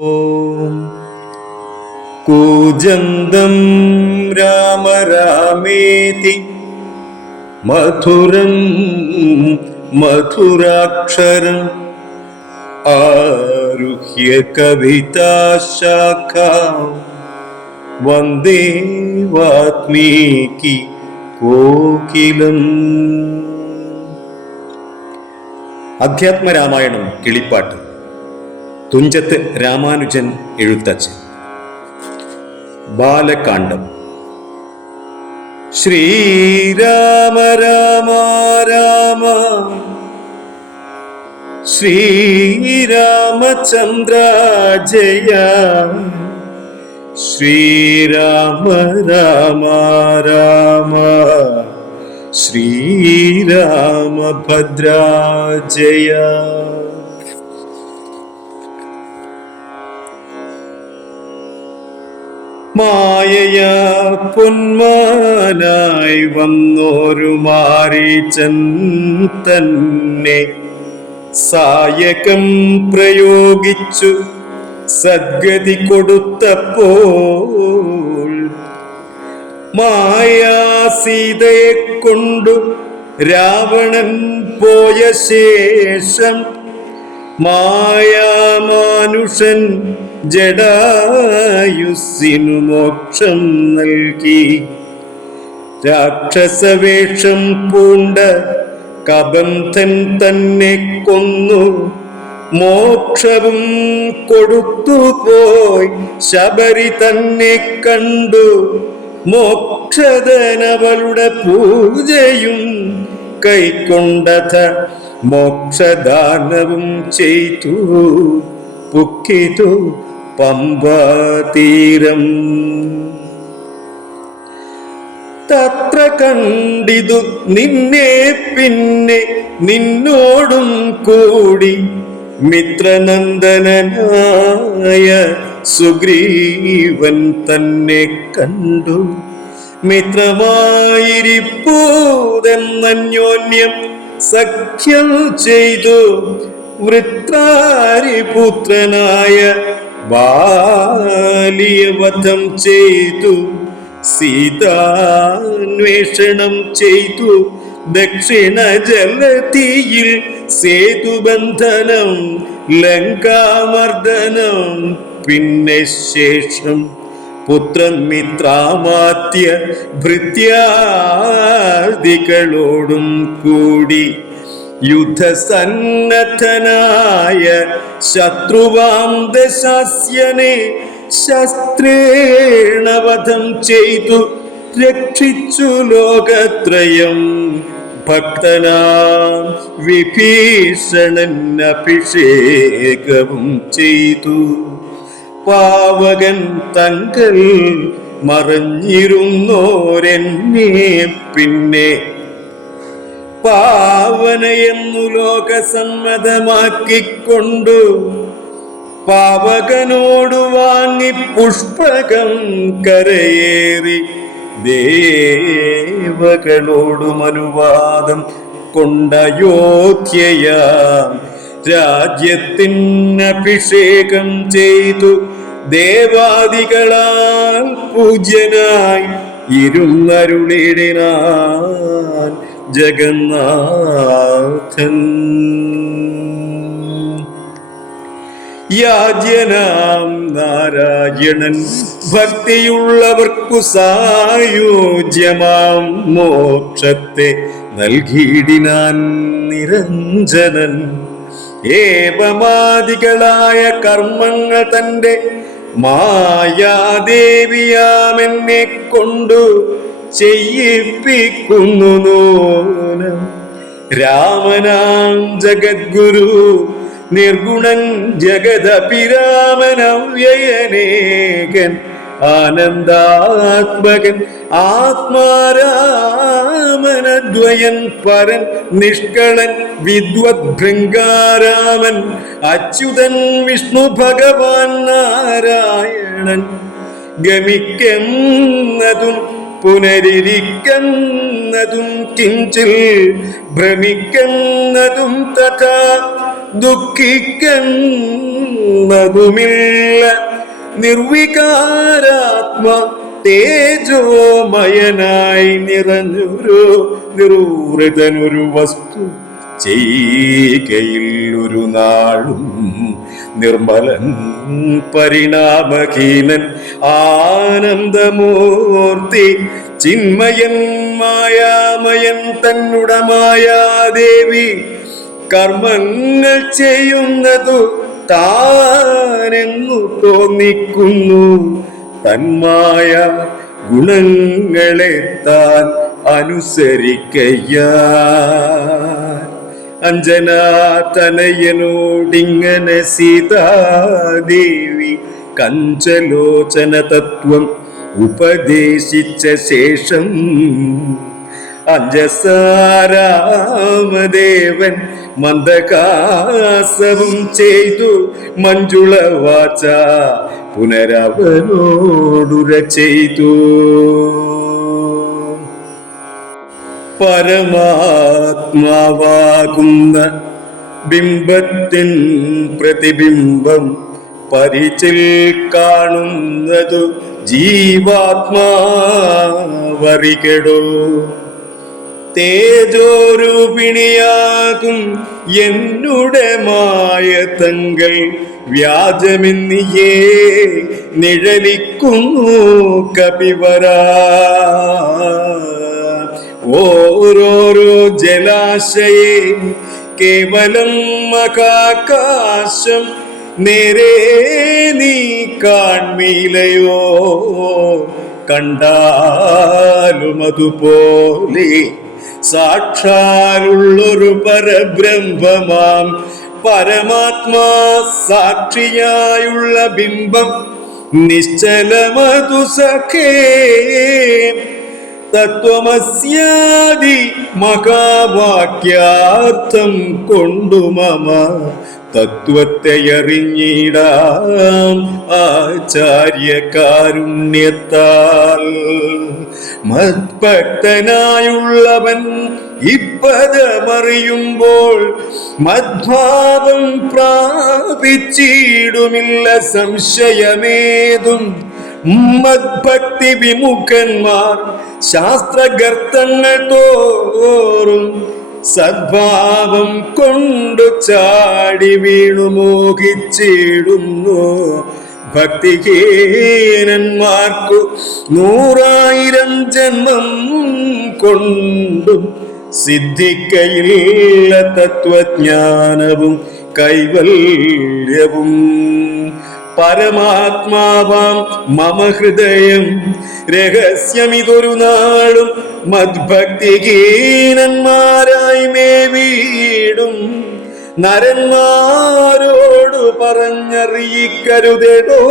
ഓം കൂജന്തം രാമ രാമേതി മധുരം മധുരാക്ഷരം ആരുഹ്യ കവിതാശാഖാം വന്ദേ വാത്മീകി കോകിലം. അധ്യാത്മരാമായണം കിളിപ്പാട്ട്. തുഞ്ചത്ത് രാമാനുജൻ എഴുത്തച്ഛൻ. ബാലകാണ്ഡം. ശ്രീരാമ രാമ രാമ ശ്രീരാമചന്ദ്ര ജയ, ശ്രീരാമ രാമ രാമ ശ്രീരാമഭദ്ര ജയ. മായയാ പൊന്മാനായി വന്നോരു മാരീചൻ തന്നെ സായകം പ്രയോഗിച്ചു സദ്ഗതി കൊടുത്തപ്പോൾ മായാ സീതയെ കൊണ്ടു രാവണൻ പോയ ശേഷം മായാമാനുഷൻ ജടായുസ്സിനു മോക്ഷം നൽകി. രാക്ഷസവേഷം പൂണ്ട കബന്ധൻ തന്നെ കൊന്നു മോക്ഷവും കൊടുത്തുപോയി. ശബരി തന്നെ കണ്ടു മോക്ഷധനവളുടെ പൂജയും കൈക്കൊണ്ടത മോക്ഷദാനവും ചെയ്തു പുക്കിതു പമ്പാതീരം. തത്ര കണ്ടിതു നിന്നെ പിന്നെ നിന്നോടും കൂടി മിത്രനന്ദനായ സുഗ്രീവൻ തന്നെ കണ്ടു. മിത്രമായിരിപ്പൂതെന്നന്യോന്യം സഖ്യം ചെയ്തു. വൃത്രാരിപുത്രനായ ബാലിയെ വധം ചെയ്തു. സീതാന്വേഷണം ചെയ്തു. ദക്ഷിണ ജലതിയിൽ സേതുബന്ധനം ലങ്കാമർദ്ദനം. പിന്നെ ശേഷം പുത്രൻ മിത്രാമാത്യ ഭൃത്യാദികളോടും കൂടി യുദ്ധസന്നദ്ധനായ ശത്രുവാം ദശാസ്യനെ ശസ്ത്രേണ വധം ചെയ്തു രക്ഷിച്ചു ലോകത്രയം. ഭക്തനാം വിഭീഷണൻ അഭിഷേകവും ചെയ്തു. പാവകൻ തങ്കൽ മറഞ്ഞിരുന്നോരെന്നെ പിന്നെ പാവനയെന്നു ലോകസമ്മതമാക്കിക്കൊണ്ടു പാവകനോടു വാങ്ങി പുഷ്പകം കരയേറി ദേവകളോടും അനുവാദം കൊണ്ടയോധ്യയാം രാജ്യത്തിനഭിഷേകം ചെയ്തു. ദേവാദികളാൽ പൂജ്യനായി ഇരുന്നരുളിടിനാൻ ജഗന്നാഥൻ. യാജ്യനാം നാരായണൻ ഭക്തിയുള്ളവർക്കു സായോജ്യമാം മോക്ഷത്തെ നൽകിയിടിനാൻ നിരഞ്ജനൻ. ഏവമാദികളായ കർമ്മങ്ങൾ തന്റെ മായാദേവിയാമെന്നെ കൊണ്ടു ചെയ്യിപ്പിക്കുന്നു നൂനം. രാമനാം ജഗദ്ഗുരു നിർഗുണൻ ജഗദപിരാമനവ്യയനേകൻ ആനന്ദാത്മകൻ ആത്മാരാമനദ്വയൻ പരൻ നിഷ്കളൻ വിദ്വത് ഭൃംഗാരാമൻ അച്യുതൻ വിഷ്ണു ഭഗവാൻ നാരായണൻ. ഗമിക്കുന്നതും പുനരിരിക്കുന്നതും കിഞ്ചിൽ ഭ്രമിക്കുന്നതും തഥാ ദുഃഖിക്കുന്നതുമില്ല. നിർവികാരാത്മ തേജോമയനായി നിറഞ്ഞൊരു നിർവൃതനൊരു വസ്തു ചെയ്യുകയിൽ ഒരു നാളും നിർമ്മലൻ പരിണാമഹീനൻ ആനന്ദമൂർത്തി ചിന്മയൻ മായാമയൻ തന്നുടമായാദേവി കർമ്മങ്ങൾ ചെയ്യുന്നതു താനെന്നു തോന്നിക്കുന്നു. തന്മായ ഗുണങ്ങളെ താൻ അനുസരിക്കയ്യാ. അഞ്ജനാ തനയനോടിങ്ങനെ സീതാദേവി കഞ്ചലോചന തത്വം ഉപദേശിച്ച ശേഷം അഞ്ജസാരാമദേവൻ മന്ദകാസവും ചെയ്തു മഞ്ജുള വാച പുനരവനോടുര ചെയ്തു. പരമാത്മാവാകുന്ന ബിംബത്തിൻ പ്രതിബിംബം പരിചിൽ കാണുന്നതു ജീവാത്മാവറികെടോ. തേജോരൂപിണിയാകും എന്നുടെ മായതങ്ങൾ വ്യാജമെന്നിയേ നിഴലിക്കുന്നു കപിവര. ഓരോരോ ജലാശയേ കേവലം മഹാകാശം നേരെ നീ കാൺമീലയോ. കണ്ടാലും അതുപോലെ സാക്ഷാലുള്ളൊരു പരബ്രഹ്മമാം പരമാത്മാ സാക്ഷിയായുള്ള ബിംബം നിശ്ചലമതു സഖേ. തത്വമസ്യാദി മഹാവാക്യാർത്ഥം കൊണ്ടു മമ തത്വത്തെ അറിഞ്ഞിടാം ആചാര്യകാരുണ്യത്താൽ. മദ്ഭക്തനായുള്ളവൻ ഇപ്പതമറിയുമ്പോൾ മദ്ഭാവം പ്രാപിച്ചിടുമില്ല സംശയമേതും. മദ്ഭക്തി വിമുഖന്മാർ ശാസ്ത്രഗർത്തങ്ങൾ തോറും സദ്ഭാവം കൊണ്ടു ചാടി വീണു മോഹിച്ചിടുന്നു. ഭക്തിഹീനന്മാർക്കു 100,000 ജന്മം കൊണ്ടും സിദ്ധിക്കയില്ല തത്വജ്ഞാനവും കൈവല്യവും. പരമാത്മാവാം മമ ഹൃദയം രഹസ്യമിതൊരു നാളും മദ്ഭക്തിഹീനന്മാരായി മേവീടും. നരന്മാരോടു പറഞ്ഞറിയിക്കരുതെടോ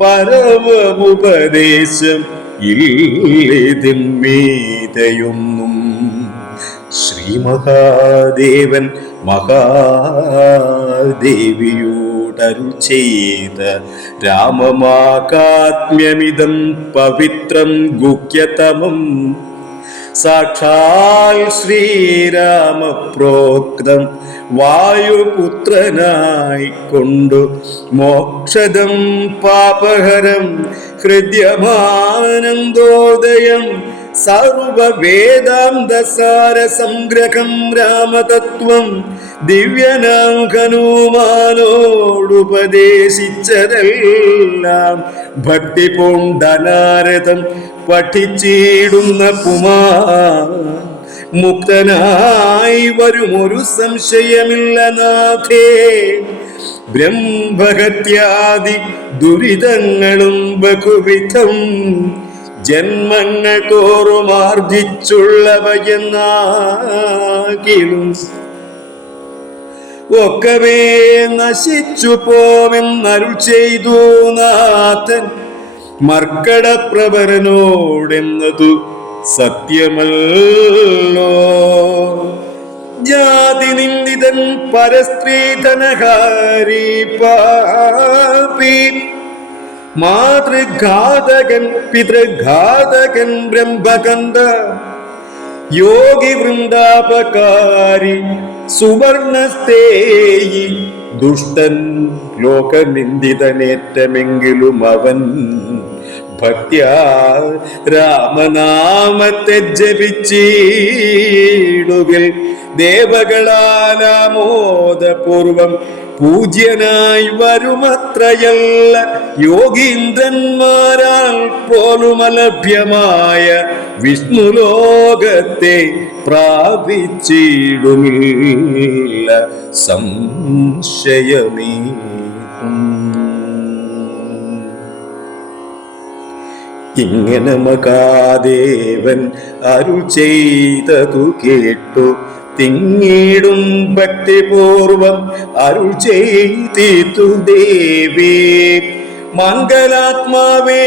പരമമുപദേശം ഇല്ലേതിന്മീതയൊന്നും. ശ്രീ മഹാദേവൻ മഹാദേവിയോടരുൾ ചെയ്ത രാമമാകാത്മ്യമിതം പവിത്രം ഗുഹ്യതമം. സാക്ഷാൽ ശ്രീരാമ പ്രോക്തം വായുപുത്രനായി കൊണ്ടു മോക്ഷദം പാപഹരം ഹൃദ്യമാനന്ദോദയം സർവവേദാന്തസാര സംഗ്രഹം രാമതത്വം ദിവ്യനാം ഹനുമാനോടുപദേശിച്ചതെല്ലാം ഭക്തി പൂണ്ടനാരദം പഠിച്ചിടുന്ന പുമാൻ മുക്തനായി വരുമൊരു സംശയമില്ല നാഥേ. ബ്രഹ്മഹത്യാദി ദുരിതങ്ങളും ബഹുവിധം ജന്മങ്ങൾ തോറും ആർജിച്ചുള്ളവയെന്നാകിലും ഒക്കവേ നശിച്ചു പോവെന്നരുൾ ചെയ്തു നാഥൻ മർക്കടപ്രവരനോടെന്നതു സത്യമല്ലോ. ജാതി നിന്ദിതൻ പരസ്ത്രീധനഹാരി പാപി മാതൃഘാതകൻ പിതൃഘാതകൻ ബ്രഹ്മകന്ത യോഗി വൃന്ദാപകാരി സുവർണസ്തേയി ദുഷ്ടൻ ലോകനിന്ദിതനേറ്റമെങ്കിലും അവൻ ഭക്ത്യാ രാമനാമത്തെ ജപിച്ചിടുകിൽ ദേവകളാലാമോദപൂർവം പൂജ്യനായി വരുമത്രയല്ല യോഗീന്ദ്രന്മാരാൽ പോലുമലഭ്യമായ വിഷ്ണുലോകത്തെ പ്രാപിച്ചിടുമില്ല സംശയമേ. ഇങ്ങനെ മഹാദേവൻ അരുൾ ചെയ്തതു കേട്ടു തിങ്ങിടും ഭക്തിപൂർവം അരുൾ ചെയ്തിതു ദേവി. മംഗലാത്മാവേ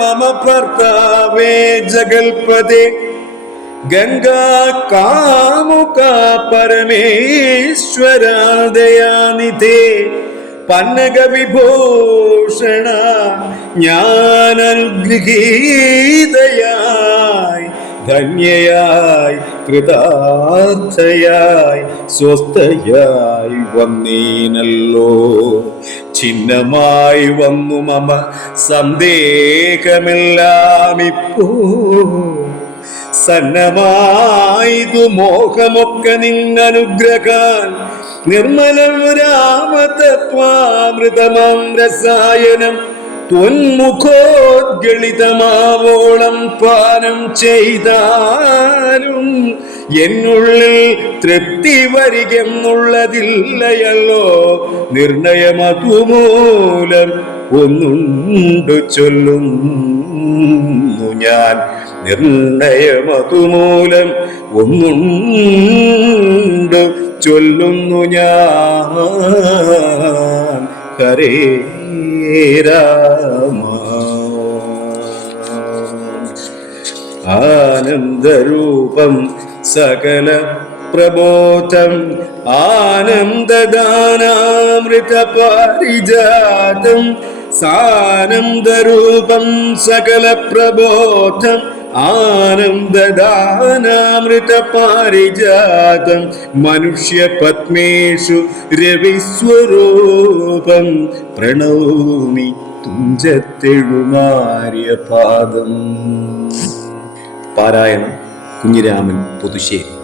മമ ഭർത്താവേ ജഗൽപദേ ഗംഗാ കാമുക പരമേശ്വരാദയാനിധേ പന്നക വിഭൂഷണ ജ്ഞാനനുഗ്രഹീതയായി ധന്യയായി കൃതാർത്ഥയായി സ്വസ്ഥയായി വന്നീനല്ലോ. ചിഹ്നമായി വന്നു മമ സന്ദേഹമെല്ലാം ഇപ്പോ സന്നമായതു മോഹമൊക്കെ നിന്നനുഗ്രഹാൻ നിർമ്മലം രാമതത്വാമൃതമാം രസായനം ത്വന്മുഖോദ്ഗളിതമാവോളം പാനം ചെയ്താലും എന്നുള്ളിൽ തൃപ്തി വരികെന്നുള്ളതില്ലയല്ലോ. നിർണയമതുമൂലം ഒന്നുണ്ടു ചൊല്ലുന്നു ഞാൻ, നിർണയമതുമൂലം ഒന്നുണ്ടു ചൊല്ലുന്നു ഞാൻ. ഹരേ രാമ. ആനന്ദരൂപം സകല പ്രബോധം ആനന്ദദാനാമൃത പാരിജാതം സാനന്ദരൂപം സകല പ്രബോധം ആനന്ദദാനാമൃത പാരിജാതം മനുഷ്യ പത്മേഷു രവിസ്വരൂപം പ്രണൗമി തുഞ്ചത്തെഴുമാര്യ പാദം. പാരായണം കുഞ്ഞിരാമൻ പുതുശ്ശേരി.